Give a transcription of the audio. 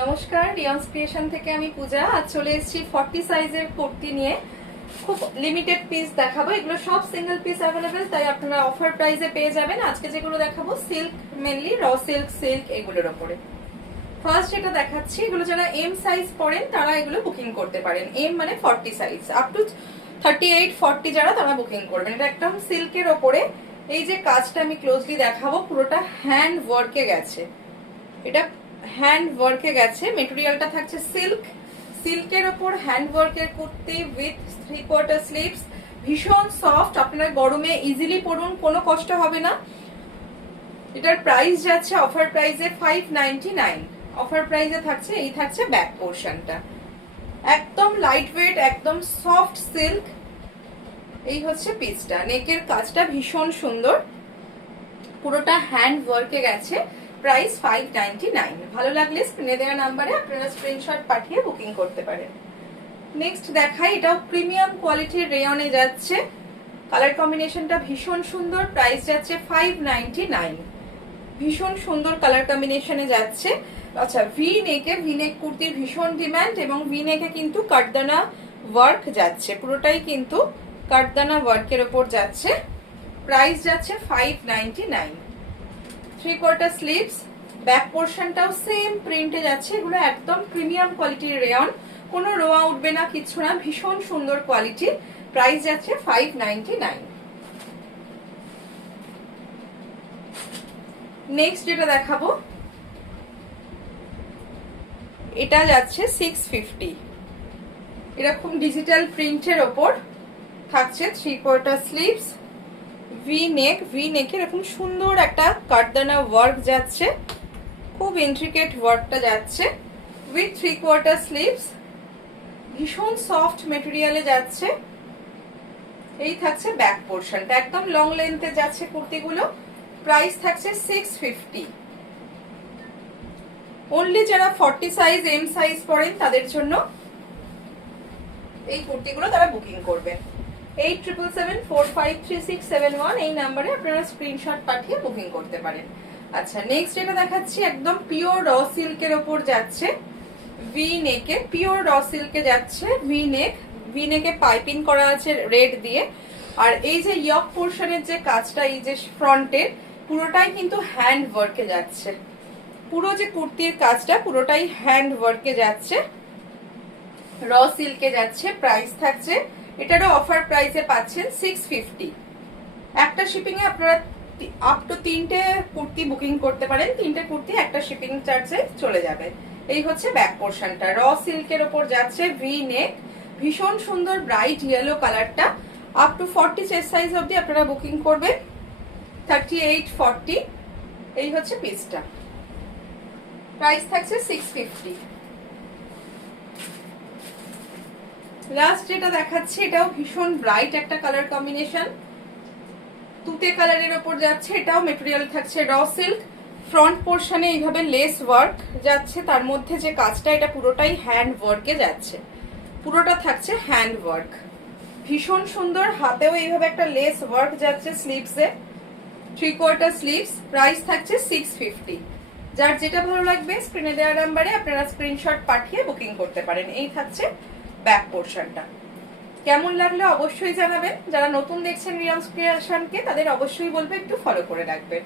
নমস্কার, রিয়ান্স ক্রিয়েশন থেকে আমি পূজা। আজ চলে এসেছি 40 সাইজের কুর্তি নিয়ে। খুব লিমিটেড পিস দেখাবো, এগুলো সব সিঙ্গেল পিস অ্যাভেলেবেল, তাই আপনারা অফার প্রাইসে পেয়ে যাবেন। আজকে যেগুলো দেখাবো সিল্ক, মেনলি র সিল্ক এগুলোর ওপরে। ফার্স্ট যেটা দেখাচ্ছি, এগুলো যারা এম সাইজ পরেন তারা এগুলো বুকিং করতে পারেন। এম মানে 40 সাইজ, আপ টু 38 40 যারা তারা বুকিং করবেন। এটা একদম সিল্কের ওপরে। এই যে কাজটা আমি ক্লোজলি দেখাবো, পুরোটা হ্যান্ড ওয়ার্কে গেছে। এটা হ্যান্ড ওয়ার্কে গেছে, মেটেরিয়ালটা থাকছে সিল্ক। সিল্কের ওপর হ্যান্ড ওয়ার্কের কুর্তি উইথ 3/4 স্লিভস, ভীষণ সফট। আপনারা গরমে ইজিলি পরুন, কোনো কষ্ট হবে না। এটার প্রাইস যাচ্ছে অফার প্রাইসে 599। অফার প্রাইসে থাকছে, এই থাকছে ব্যাক পোর্শনটা, একদম লাইট ওয়েট, একদম সফট সিল্ক। এই হচ্ছে পিসটা, নেকের কাজটা ভীষণ সুন্দর, পুরোটা হ্যান্ড ওয়ার্কে গেছে। প্রাইস 599। ভালো লাগলে স্ক্রিনে দেওয়া নাম্বারে আপনারা স্ক্রিনশট পাঠিয়ে বুকিং করতে পারেন। নেক্সট দেখাই, এটাও প্রিমিয়াম কোয়ালিটির রেয়নে যাচ্ছে। কালার কম্বিনেশনটা ভীষণ সুন্দর, প্রাইস যাচ্ছে 599। ভীষণ সুন্দর কালার কম্বিনেশনে যাচ্ছে। আচ্ছা, ভি নেক কুর্তির ভীষণ ডিমান্ড, এবং ভি নেকে কিন্তু কাটদানা ওয়ার্ক যাচ্ছে, পুরোটাই কিন্তু কাটদানা ওয়ার্কের ওপর যাচ্ছে। প্রাইস যাচ্ছে 599। 3/4 স্লিভস, ব্যাক পোর্শনটাও সেম প্রিন্টে যাচ্ছে। এগুলো একদম প্রিমিয়াম কোয়ালিটির রেয়ন, কোনো রোয়া উঠবে না, কিছু না, ভীষণ সুন্দর কোয়ালিটি। প্রাইস যাচ্ছে 599। নেক্সট যেটা দেখাবো, এটা যাচ্ছে 650। এরকম ডিজিটাল প্রিন্টের ওপর থাকছে 3/4 স্লিভস, ভি নেক এরকম সুন্দর একটা কাটদানা ওয়ার্ক যাচ্ছে, খুব ইন্ট্রিকেট ওয়ার্কটা যাচ্ছে উইথ 3/4 স্লিভস, ভীষণ সফট মেটেরিয়ালে যাচ্ছে। এই থাকছে ব্যাক পোর্শনটা, একদম লং লেন্থে যাচ্ছে কুর্তিগুলো। প্রাইস থাকছে 650। অনলি যারা 40 সাইজ এম সাইজ পরেন তাদের জন্য এই কুর্তিগুলো তারা বুকিং করবেন। 8777453671 এই নাম্বারে আপনারা স্ক্রিনশট পাঠিয়ে বুকিং করতে পারেন। আচ্ছা, নেক্সট যেটা দেখাচ্ছি, একদম পিওর র সিল্কের ওপর যাচ্ছে, ভি নেকে, পিওর র সিল্কে যাচ্ছে। ভি নেকে পাইপিং করা আছে রেড দিয়ে। আর এই যে ইয়ক পোর্শনের যে কাজটা, এই যে ফ্রন্টের, পুরোটাই কিন্তু হ্যান্ড ওয়ার্কে যাচ্ছে। পুরো যে কুর্তির কাজটা পুরোটাই হ্যান্ড ওয়ার্কে যাচ্ছে, র সিল্কে যাচ্ছে। প্রাইস থাকছে, এটারও অফার প্রাইসে পাচ্ছেন 650। একটা শিপিং এ আপনারা আপ টু 3টে কুর্তি বুকিং করতে পারেন। 3টে কুর্তি একটা শিপিং চার্জে চলে যাবে। এই হচ্ছে ব্যাক পোর্শনটা, র সিল্কের ওপর যাচ্ছে, ভি নেক, ভীষণ সুন্দর ব্রাইট ইয়েলো কালারটা। আপ টু 40 চেস্ট সাইজ অবধি আপনারা বুকিং করবেন, 38 40। এই হচ্ছে পিসটা, প্রাইস থাকছে 650। লাস্ট যেটা দেখাচ্ছি, এটাও ভীষণ ব্রাইট একটা কালার কম্বিনেশন, তুতে কালারের ওপর যাচ্ছে। এটাও মেটেরিয়াল থাকছে র সিল্ক, ফ্রন্ট পোর্শনে এইভাবে লেস ওয়ার্ক যাচ্ছে, তার মধ্যে যে কাজটা এটা পুরোটাই হ্যান্ড ওয়ার্কে যাচ্ছে, পুরোটা থাকছে হ্যান্ড ওয়ার্ক, ভীষণ সুন্দর। হাতেও এইভাবে একটা লেস ওয়ার্ক যাচ্ছে স্লিভসে, 3/4 স্লিভস। প্রাইস থাকছে 650। যার যেটা ভালো লাগবে স্ক্রিনে দেওয়া নাম্বারে আপনারা স্ক্রিনশট পাঠিয়ে বুকিং করতে পারেন। এই থাকছে ব্যাক পোর্শনটা। কেমন লাগলো অবশ্যই জানাবেন। যারা নতুন দেখছেন রিয়ান্স ক্রিয়েশনকে, তাদের অবশ্যই বলবো একটু ফলো করে রাখবেন।